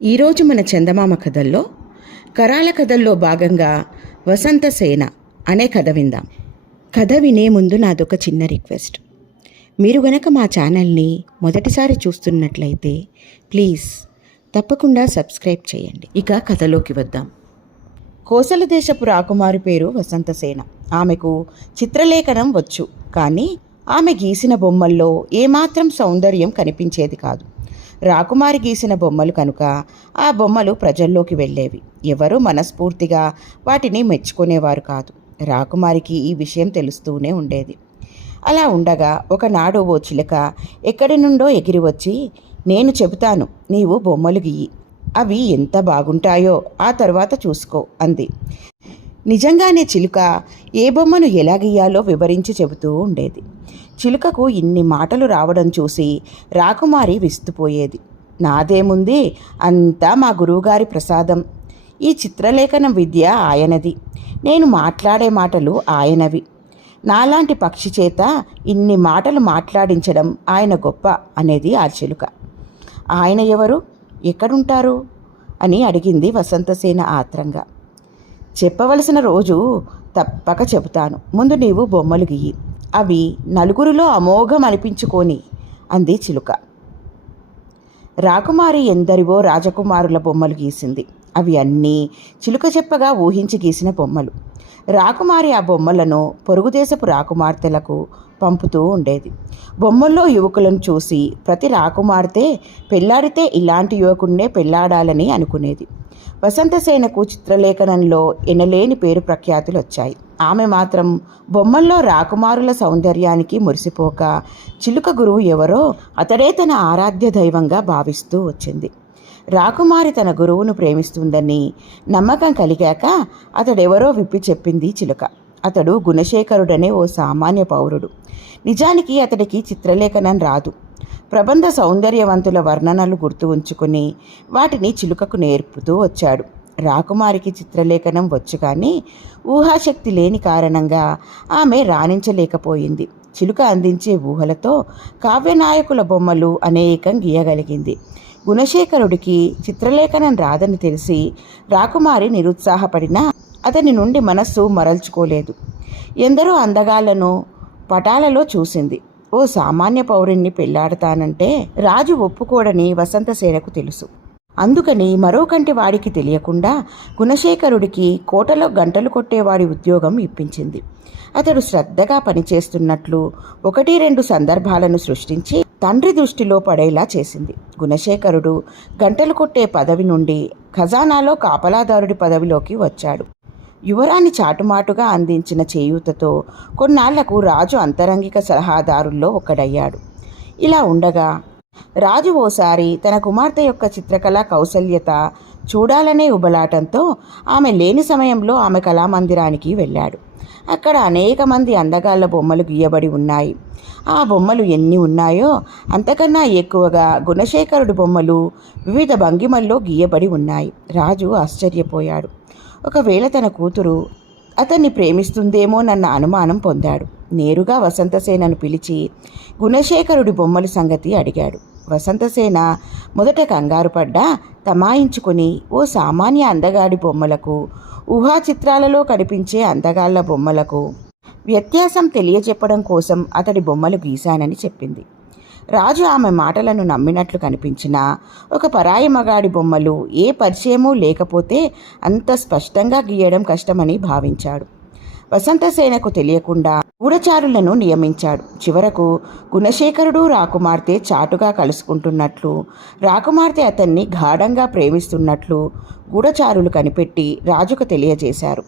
ఈరోజు మన చందమామ కథల్లో కరాల కథల్లో భాగంగా వసంతసేన అనే కథ విందాం. కథ వినే ముందు నాదొక చిన్న రిక్వెస్ట్. మీరు గనక మా ఛానల్ని మొదటిసారి చూస్తున్నట్లయితే ప్లీజ్ తప్పకుండా సబ్స్క్రైబ్ చేయండి. ఇక కథలోకి వద్దాం. కోసల దేశపు రాకుమారి పేరు వసంతసేన. ఆమెకు చిత్రలేఖనం వచ్చు, కానీ ఆమె గీసిన బొమ్మల్లో ఏమాత్రం సౌందర్యం కనిపించేది కాదు. రాకుమారి గీసిన బొమ్మలు కనుక ఆ బొమ్మలు ప్రజల్లోకి వెళ్ళేవి. ఎవరూ మనస్ఫూర్తిగా వాటిని మెచ్చుకునేవారు కాదు. రాకుమారికి ఈ విషయం తెలుస్తూనే ఉండేది. అలా ఉండగా ఒకనాడు ఓ చిలక ఎక్కడి నుండో ఎగిరి వచ్చి, నేను చెబుతాను, నీవు బొమ్మలు గీయి, అవి ఎంత బాగుంటాయో ఆ తర్వాత చూసుకో అంది. నిజంగానే చిలుక ఏ బొమ్మను ఎలా గీయాలో వివరించి చెబుతూ ఉండేది. చిలుకకు ఇన్ని మాటలు రావడం చూసి రాకుమారి విస్తుపోయేది. నాదేముంది, అంతా మా గురువుగారి ప్రసాదం. ఈ చిత్రలేఖనం విద్య ఆయనది, నేను మాట్లాడే మాటలు ఆయనవి. నాలాంటి పక్షి చేత ఇన్ని మాటలు మాట్లాడించడం ఆయన గొప్ప అనేది ఆ చిలుక. ఆయన ఎవరు, ఎక్కడుంటారు అని అడిగింది వసంతసేన ఆత్రంగా. చెప్పవలసిన రోజు తప్పక చెబుతాను, ముందు నీవు బొమ్మలు గీయి, అవి నలుగురిలో అమోఘం అనిపించుకొని అంది చిలుక. రాకుమారి ఎందరివో రాజకుమారుల బొమ్మలు గీసింది. అవి అన్నీ చిలుక చెప్పగా ఊహించి గీసిన బొమ్మలు. రాకుమారి ఆ బొమ్మలను పొరుగుదేశపు రాకుమార్తెలకు పంపుతూ ఉండేది. బొమ్మల్లో యువకులను చూసి ప్రతి రాకుమార్తె పెళ్లాడితే ఇలాంటి యువకుడినే పెళ్లాడాలని అనుకునేది. వసంతసేనకు చిత్రలేఖనంలో ఎనలేని పేరు ప్రఖ్యాతులు వచ్చాయి. ఆమె మాత్రం బొమ్మల్లో రాకుమారుల సౌందర్యానికి మురిసిపోక చిలుక గురువు ఎవరో అతడే తన ఆరాధ్య దైవంగా భావిస్తూ వచ్చింది. రాకుమారి తన గురువును ప్రేమిస్తుందని నమ్మకం కలిగాక అతడెవరో విప్పి చెప్పింది చిలుక. అతడు గుణశేఖరుడనే ఓ సామాన్య పౌరుడు. నిజానికి అతడికి చిత్రలేఖనం రాదు. ప్రబంధ సౌందర్యవంతుల వర్ణనలు గుర్తు ఉంచుకుని వాటిని చిలుకకు నేర్పుతూ వచ్చాడు. రాకుమారికి చిత్రలేఖనం వచ్చు, కానీ ఊహాశక్తి లేని కారణంగా ఆమె రాణించలేకపోయింది. చిలుక అందించే ఊహలతో కావ్యనాయకుల బొమ్మలు అనేకం గీయగలిగింది. గుణశేఖరుడికి చిత్రలేఖనం రాదని తెలిసి రాకుమారి నిరుత్సాహపడినా అతని నుండి మనస్సు మరల్చుకోలేదు. ఎందరో అందగాళ్లను పటాలలో చూసింది. ఓ సామాన్య పౌరుణ్ణి పెళ్లాడతానంటే రాజు ఒప్పుకోడని వసంతసేనకు తెలుసు. అందుకని మరో కంటి వాడికి తెలియకుండా గుణశేఖరుడికి కోటలో గంటలు కొట్టేవాడి ఉద్యోగం ఇప్పించింది. అతడు శ్రద్ధగా పనిచేస్తున్నట్లు 1-2 సందర్భాలను సృష్టించి తండ్రి దృష్టిలో పడేలా చేసింది. గుణశేఖరుడు గంటలు కొట్టే పదవి నుండి ఖజానాలో కాపలాదారుడి పదవిలోకి వచ్చాడు. యువరాణి చాటుమాటుగా అందించిన చేయూతతో కొన్నాళ్లకు రాజు అంతరంగిక సలహాదారుల్లో ఒకడయ్యాడు. ఇలా ఉండగా రాజు ఓసారి తన కుమార్తె యొక్క చిత్రకళా కౌశల్యత చూడాలనే ఉబలాటంతో ఆమె లేని సమయంలో ఆమె కళామందిరానికి వెళ్ళాడు. అక్కడ అనేక మంది అందగాళ్ల బొమ్మలు గీయబడి ఉన్నాయి. ఆ బొమ్మలు ఎన్ని ఉన్నాయో అంతకన్నా ఎక్కువగా గుణశేఖరుడి బొమ్మలు వివిధ భంగిమల్లో గీయబడి ఉన్నాయి. రాజు ఆశ్చర్యపోయాడు. ఒకవేళ తన కూతురు అతన్ని ప్రేమిస్తుందేమోనన్న అనుమానం పొందాడు. నేరుగా వసంతసేనను పిలిచి గుణశేఖరుడి బొమ్మల సంగతి అడిగాడు. వసంతసేన మొదట కంగారు పడ్డా తమాయించుకొని ఓ సామాన్య అందగాడి బొమ్మలకు ఊహా చిత్రాలలో కనిపించే అందగాళ్ల బొమ్మలకు వ్యత్యాసం తెలియచెప్పడం కోసం అతడి బొమ్మలు గీశానని చెప్పింది. రాజు ఆమె మాటలను నమ్మినట్లు కనిపించినా ఒక పరాయి మగాడి బొమ్మలు ఏ పరిచయమూ లేకపోతే అంత స్పష్టంగా గీయడం కష్టమని భావించాడు. వసంతసేనకు తెలియకుండా గూఢచారులను నియమించాడు. చివరకు గుణశేఖరుడు రాకుమార్తె చాటుగా కలుసుకుంటున్నట్లు, రాకుమార్తె అతన్ని గాఢంగా ప్రేమిస్తున్నట్లు గూఢచారులు కనిపెట్టి రాజుకు తెలియజేశారు.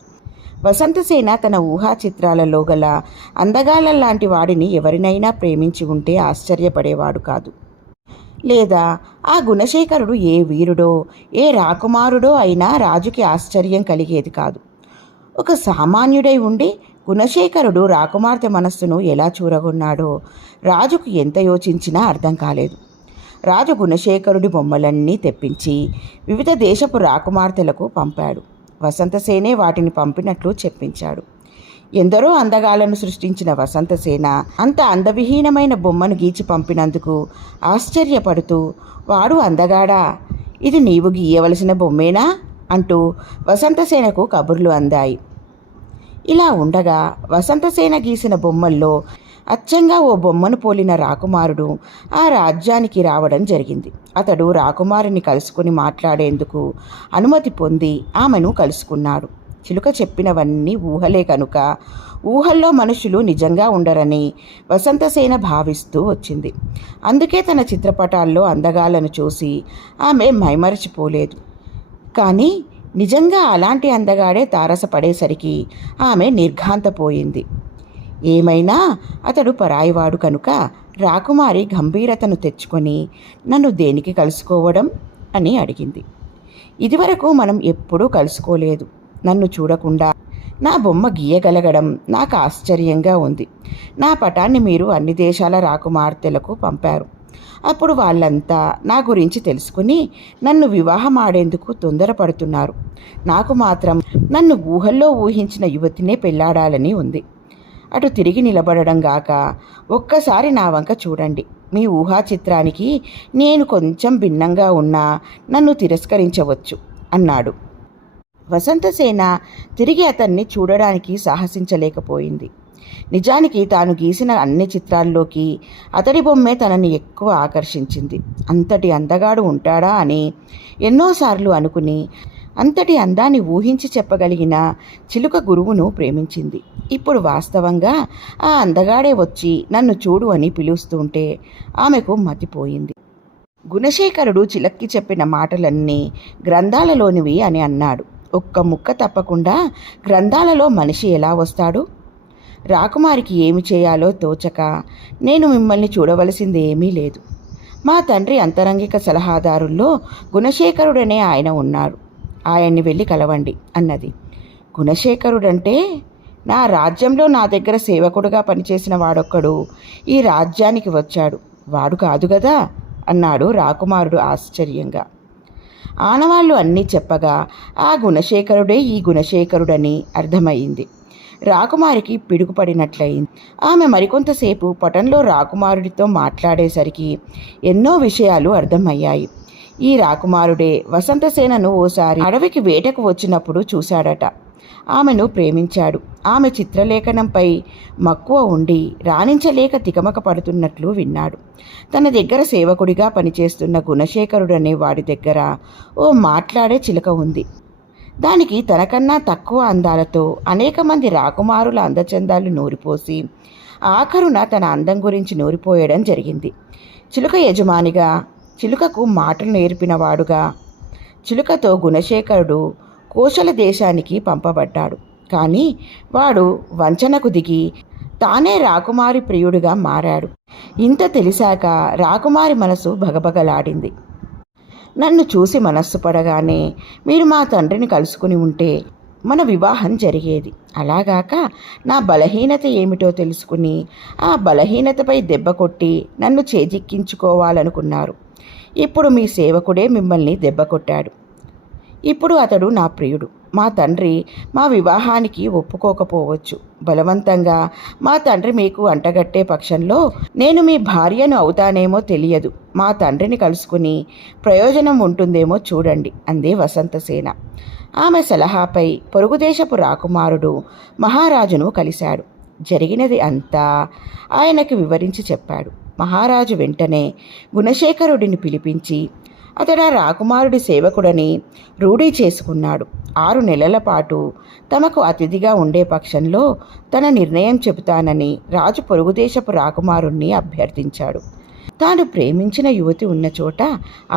వసంతసేన తన ఊహా చిత్రాలలో గల అందగాళ్ళ లాంటి వాడిని ఎవరినైనా ప్రేమించి ఉంటే ఆశ్చర్యపడేవాడు కాదు. లేదా ఆ గుణశేఖరుడు ఏ వీరుడో ఏ రాకుమారుడో అయినా రాజుకి ఆశ్చర్యం కలిగేది కాదు. ఒక సామాన్యుడై ఉండి గుణశేఖరుడు రాకుమార్తె మనస్సును ఎలా చూరగొన్నాడో రాజుకు ఎంత యోచించినా అర్థం కాలేదు. రాజు గుణశేఖరుడి బొమ్మలన్నీ తెప్పించి వివిధ దేశపు రాకుమార్తెలకు పంపాడు. వసంతసేనే వాటిని పంపినట్లు చెప్పించాడు. ఎందరో అందగాళ్లను సృష్టించిన వసంతసేన అంత అందవిహీనమైన బొమ్మను గీచి పంపినందుకు ఆశ్చర్యపడుతూ, వాడు అందగాడా, ఇది నీవు గీయవలసిన బొమ్మేనా అంటూ వసంతసేనకు కబుర్లు అందాయి. ఇలా ఉండగా వసంతసేన గీసిన బొమ్మల్లో అచ్చంగా ఓ బొమ్మను పోలిన రాకుమారుడు ఆ రాజ్యానికి రావడం జరిగింది. అతడు రాకుమారుని కలుసుకుని మాట్లాడేందుకు అనుమతి పొంది ఆమెను కలుసుకున్నాడు. చిలుక చెప్పినవన్నీ ఊహలే కనుక ఊహల్లో మనుషులు నిజంగా ఉండరని వసంతసేన భావిస్తూ వచ్చింది. అందుకే తన చిత్రపటాల్లో అందగాలను చూసి ఆమె మైమరచిపోలేదు. కానీ నిజంగా అలాంటి అందగాడే తారసపడేసరికి ఆమె నిర్ఘాంతపోయింది. ఏమైనా అతడు పరాయివాడు కనుక రాకుమారి గంభీరతను తెచ్చుకొని నన్ను దేనికి కలుసుకోవడం అని అడిగింది. ఇదివరకు మనం ఎప్పుడూ కలుసుకోలేదు. నన్ను చూడకుండా నా బొమ్మ గీయగలగడం నాకు ఆశ్చర్యంగా ఉంది. నా పటాన్ని మీరు అన్ని దేశాల రాకుమార్తెలకు పంపారు. అప్పుడు వాళ్ళంతా నా గురించి తెలుసుకుని నన్ను వివాహం ఆడేందుకు తొందరపడుతున్నారు. నాకు మాత్రం నన్ను ఊహల్లో ఊహించిన యువతినే పెళ్లాడాలని ఉంది. అటు తిరిగి నిలబడడం గాక ఒక్కసారి నా వంక చూడండి. మీ ఊహా చిత్రానికి నేను కొంచెం భిన్నంగా ఉన్నా నన్ను తిరస్కరించవచ్చు అన్నాడు. వసంతసేన తిరిగి అతన్ని చూడడానికి సాహసించలేకపోయింది. నిజానికి తాను గీసిన అన్ని చిత్రాల్లోకి అతడి బొమ్మే తనని ఎక్కువ ఆకర్షించింది. అంతటి అందగాడు ఉంటాడా అని ఎన్నోసార్లు అనుకుని అంతటి అందాన్ని ఊహించి చెప్పగలిగిన చిలుక గురువును ప్రేమించింది. ఇప్పుడు వాస్తవంగా ఆ అందగాడే వచ్చి నన్ను చూడు అని పిలుస్తుంటే ఆమెకు మతిపోయింది. గుణశేఖరుడు చిలక్కి చెప్పిన మాటలన్నీ గ్రంథాలలోనివి అని అన్నాడు. ఒక్క ముక్క తప్పకుండా గ్రంథాలలో మనిషి ఎలా వస్తాడు? రాకుమారికి ఏమి చేయాలో తోచక నేను మిమ్మల్ని చూడవలసింది ఏమీ లేదు. మా తండ్రి అంతరంగిక సలహాదారుల్లో గుణశేఖరుడనే ఆయన ఉన్నారు. ఆయన్ని వెళ్ళి కలవండి అన్నది. గుణశేఖరుడంటే నా రాజ్యంలో నా దగ్గర సేవకుడుగా పనిచేసిన వాడొక్కడు ఈ రాజ్యానికి వచ్చాడు. వాడు కాదు గదా అన్నాడు రాకుమారుడు ఆశ్చర్యంగా. ఆనవాళ్ళు అన్నీ చెప్పగా ఆ గుణశేఖరుడే ఈ గుణశేఖరుడని అర్థమయ్యింది. రాకుమారికి పిడుగుపడినట్లయింది. ఆమె మరికొంతసేపు పటంలో రాకుమారుడితో మాట్లాడేసరికి ఎన్నో విషయాలు అర్థమయ్యాయి. ఈ రాకుమారుడే వసంతసేనను ఓసారి అడవికి వేటకు వచ్చినప్పుడు చూశాడట. ఆమెను ప్రేమించాడు. ఆమె చిత్రలేఖనంపై మక్కువ ఉండి రాణించలేక తికమక పడుతున్నట్లు విన్నాడు. తన దగ్గర సేవకుడిగా పనిచేస్తున్న గుణశేఖరుడనే వాడి దగ్గర ఓ మాట్లాడే చిలుక ఉంది. దానికి తనకన్నా తక్కువ అందాలతో అనేక మంది రాకుమారుల అందచందాలు నూరిపోసి ఆఖరున తన అందం గురించి నూరిపోయడం జరిగింది. చిలుక యజమానిగా, చిలుకకు మాటలు నేర్పినవాడుగా చిలుకతో గుణశేఖరుడు కోశల దేశానికి పంపబడ్డాడు. కానీ వాడు వంచనకు దిగి తానే రాకుమారి ప్రియుడిగా మారాడు. ఇంత తెలిసాక రాకుమారి మనసు భగభగలాడింది. నన్ను చూసి మనస్సు పడగానే మీరు మా తండ్రిని కలుసుకుని ఉంటే మన వివాహం జరిగేది. అలాగాక నా బలహీనత ఏమిటో తెలుసుకుని ఆ బలహీనతపై దెబ్బ కొట్టి నన్ను చేజిక్కించుకోవాలనుకున్నారు. ఇప్పుడు మీ సేవకుడే మిమ్మల్ని దెబ్బ కొట్టాడు. ఇప్పుడు అతడు నా ప్రియుడు. మా తండ్రి మా వివాహానికి ఒప్పుకోకపోవచ్చు. బలవంతంగా మా తండ్రి మీకు అంటగట్టే పక్షంలో నేను మీ భార్యను అవుతానేమో తెలియదు. మా తండ్రిని కలుసుకుని ప్రయోజనం ఉంటుందేమో చూడండి అంది వసంతసేన. ఆమె సలహాపై పొరుగుదేశపు రాకుమారుడు మహారాజును కలిశాడు. జరిగినది అంతా ఆయనకు వివరించి చెప్పాడు. మహారాజు వెంటనే గుణశేఖరుడిని పిలిపించి అతడు ఆ రాకుమారుడి సేవకుడని రూఢీ చేసుకున్నాడు. 6 నెలల పాటు తమకు అతిథిగా ఉండే పక్షంలో తన నిర్ణయం చెబుతానని రాజు పొరుగుదేశపు రాకుమారుణ్ణి అభ్యర్థించాడు. తాను ప్రేమించిన యువతి ఉన్న చోట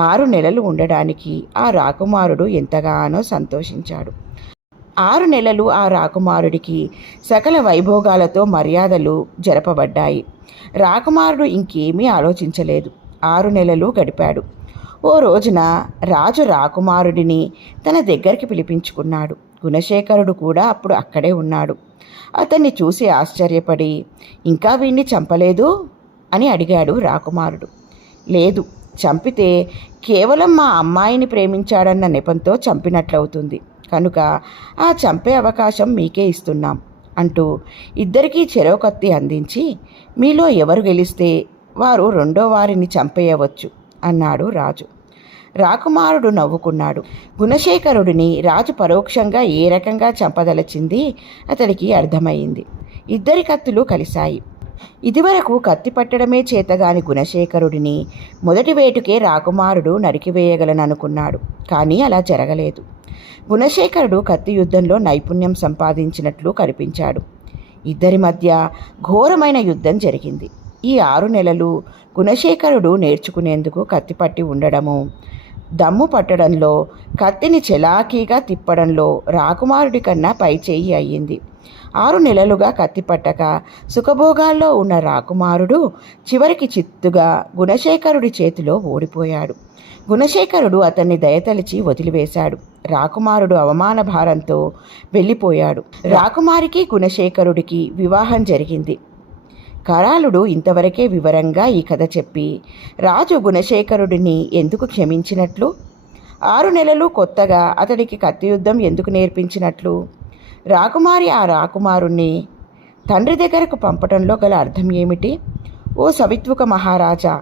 6 నెలలు ఉండడానికి ఆ రాకుమారుడు ఎంతగానో సంతోషించాడు. 6 నెలలు ఆ రాకుమారుడికి సకల వైభోగాలతో మర్యాదలు జరపబడ్డాయి. రాకుమారుడు ఇంకేమీ ఆలోచించలేదు. 6 నెలలు గడిపాడు. ఓ రోజున రాజు రాకుమారుడిని తన దగ్గరికి పిలిపించుకున్నాడు. గుణశేఖరుడు కూడా అప్పుడు అక్కడే ఉన్నాడు. అతన్ని చూసి ఆశ్చర్యపడి, ఇంకా వీణ్ణి చంపలేదు అని అడిగాడు రాకుమారుడు. లేదు, చంపితే కేవలం మా అమ్మాయిని ప్రేమించాడన్న నెపంతో చంపినట్లవుతుంది. కనుక ఆ చంపే అవకాశం మీకే ఇస్తున్నాం అంటూ ఇద్దరికీ చెరో కత్తి అందించి మీలో ఎవరు గెలిస్తే వారు రెండో వారిని చంపేయవచ్చు అన్నాడు రాజు. రాకుమారుడు నవ్వుకున్నాడు. గుణశేఖరుడిని రాజు పరోక్షంగా ఏ రకంగా చంపదలచింది అతడికి అర్థమైంది. ఇద్దరి కత్తులు కలిశాయి. ఇదివరకు కత్తి పట్టడమే చేతగాని గుణశేఖరుడిని మొదటి వేటుకే రాకుమారుడు నరికివేయగలననుకున్నాడు. కానీ అలా జరగలేదు. గుణశేఖరుడు కత్తి యుద్ధంలో నైపుణ్యం సంపాదించినట్లు కనిపించాడు. ఇద్దరి మధ్య ఘోరమైన యుద్ధం జరిగింది. ఈ 6 నెలలు గుణశేఖరుడు నేర్చుకునేందుకు కత్తి పట్టి ఉండడము, దమ్ము పట్టడంలో, కత్తిని చెలాకీగా తిప్పడంలో రాకుమారుడి కన్నా పైచేయి అయ్యింది. 6 నెలలుగా కత్తి పట్టక సుఖభోగాల్లో ఉన్న రాకుమారుడు చివరికి చిత్తుగా గుణశేఖరుడి చేతిలో ఓడిపోయాడు. గుణశేఖరుడు అతన్ని దయతలిచి వదిలివేశాడు. రాకుమారుడు అవమాన భారంతో వెళ్ళిపోయాడు. రాకుమారికి గుణశేఖరుడికి వివాహం జరిగింది. కరాళుడు ఇంతవరకే వివరంగా ఈ కథ చెప్పి రాజు గుణశేఖరుడిని ఎందుకు క్షమించినట్లు, 6 నెలలు కొత్తగా అతడికి కత్తి యుద్ధం ఎందుకు నేర్పించినట్లు, రాకుమారి ఆ రాకుమారుణ్ణి తండ్రి దగ్గరకు పంపటంలో గల అర్థం ఏమిటి? ఓ సవిత్వక మహారాజా,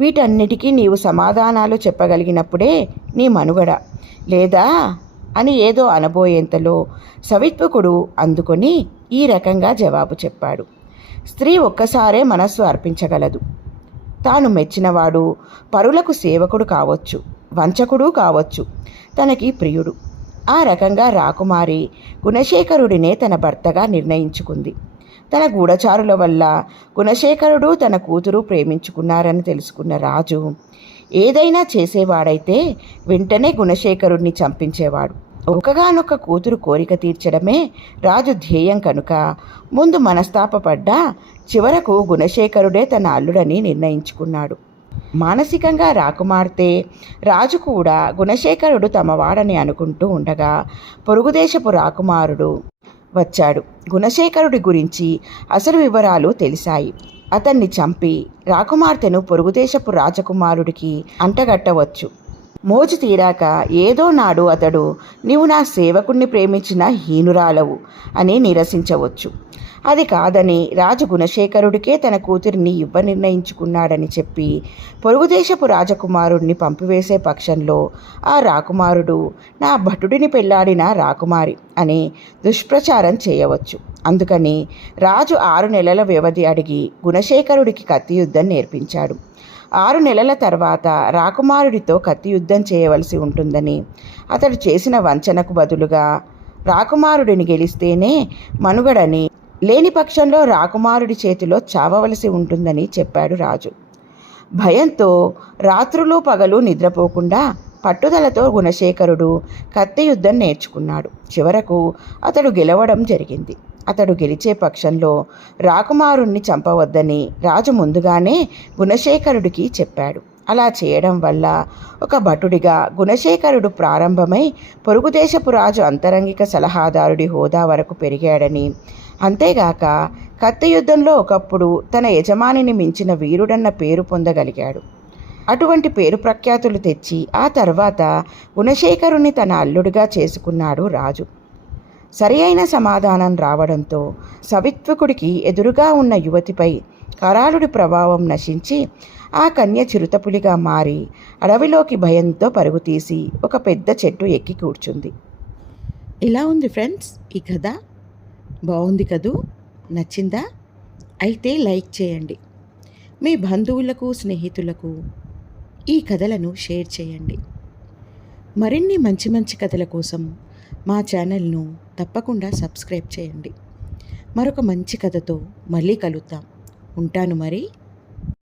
వీటన్నిటికీ నీవు సమాధానాలు చెప్పగలిగినప్పుడే నీ మనుగడ, లేదా అని ఏదో అనబోయేంతలో సవిత్వకుడు అందుకొని ఈ రకంగా జవాబు చెప్పాడు. స్త్రీ ఒక్కసారే మనస్సు అర్పించగలదు. తాను మెచ్చినవాడు పరులకు సేవకుడు కావచ్చు, వంచకుడు కావచ్చు, తనకి ప్రియుడు. ఆ రకంగా రాకుమారి గుణశేఖరుడినే తన భర్తగా నిర్ణయించుకుంది. తన గూఢచారుల వల్ల గుణశేఖరుడు తన కూతురు ప్రేమించుకున్నారని తెలుసుకున్న రాజు ఏదైనా చేసేవాడైతే వెంటనే గుణశేఖరుడిని చంపించేవాడు. ఒక్కగానొక్క కూతురు కోరిక తీర్చడమే రాజు ధ్యేయం కనుక ముందు మనస్తాపపడ్డా చివరకు గుణశేఖరుడే తన అల్లుడని నిర్ణయించుకున్నాడు. మానసికంగా రాకుమార్తె రాజు కూడా గుణశేఖరుడు తమవాడని అనుకుంటూ ఉండగా పొరుగుదేశపు రాకుమారుడు వచ్చాడు. గుణశేఖరుడి గురించి అసలు వివరాలు తెలిసాయి. అతన్ని చంపి రాకుమార్తెను పొరుగుదేశపు రాజకుమారుడికి అంటగట్టవచ్చు. మోజు తీరాక ఏదో నాడు అతడు నీవు నా సేవకుణ్ణి ప్రేమించిన హీనురాలవు అని నిరసించవచ్చు. అది కాదని రాజు గుణశేఖరుడికే తన కూతురిని నిర్ణయించుకున్నాడని చెప్పి పొరుగుదేశపు రాజకుమారుడిని పంపివేసే పక్షంలో ఆ రాకుమారుడు నా భటుడిని పెళ్లాడిన రాకుమారి అని దుష్ప్రచారం చేయవచ్చు. అందుకని రాజు 6 నెలల వ్యవధి అడిగి గుణశేఖరుడికి కత్తి యుద్ధం నేర్పించాడు. 6 నెలల తర్వాత రాకుమారుడితో కత్తి యుద్ధం చేయవలసి ఉంటుందని, అతడు చేసిన వంచనకు బదులుగా రాకుమారుడిని గెలిస్తేనే మనుగడని, లేని పక్షంలో రాకుమారుడి చేతిలో చావవలసి ఉంటుందని చెప్పాడు రాజు. భయంతో రాత్రులు పగలు నిద్రపోకుండా పట్టుదలతో గుణశేఖరుడు కత్తి యుద్ధం నేర్చుకున్నాడు. చివరకు అతడు గెలవడం జరిగింది. అతడు గెలిచే పక్షంలో రాకుమారుణ్ణి చంపవద్దని రాజు ముందుగానే గుణశేఖరుడికి చెప్పాడు. అలా చేయడం వల్ల ఒక భటుడిగా గుణశేఖరుడు ప్రారంభమై పొరుగుదేశపు రాజు అంతరంగిక సలహాదారుడి హోదా వరకు పెరిగాడని, అంతేగాక కత్తి యుద్ధంలో ఒకప్పుడు తన యజమానిని మించిన వీరుడన్న పేరు పొందగలిగాడు. అటువంటి పేరు ప్రఖ్యాతులు తెచ్చి ఆ తర్వాత గుణశేఖరుని తన అల్లుడిగా చేసుకున్నాడు రాజు. సరి అయిన సమాధానం రావడంతో సవిత్వకుడికి ఎదురుగా ఉన్న యువతిపై కరాళుడి ప్రభావం నశించి ఆ కన్య చిరుతపులిగా మారి అడవిలోకి భయంతో పరుగుతీసి ఒక పెద్ద చెట్టు ఎక్కి కూర్చుంది. ఇలా ఉంది ఫ్రెండ్స్ ఈ కథ. బాగుంది కదూ? నచ్చిందా? అయితే లైక్ చేయండి. మీ బంధువులకు, స్నేహితులకు ఈ కథలను షేర్ చేయండి. మరిన్ని మంచి మంచి కథల కోసం మా ఛానల్ను తప్పకుండా సబ్స్క్రైబ్ చేయండి. మరొక మంచి కథతో మళ్ళీ కలుద్దాం. ఉంటాను మరి.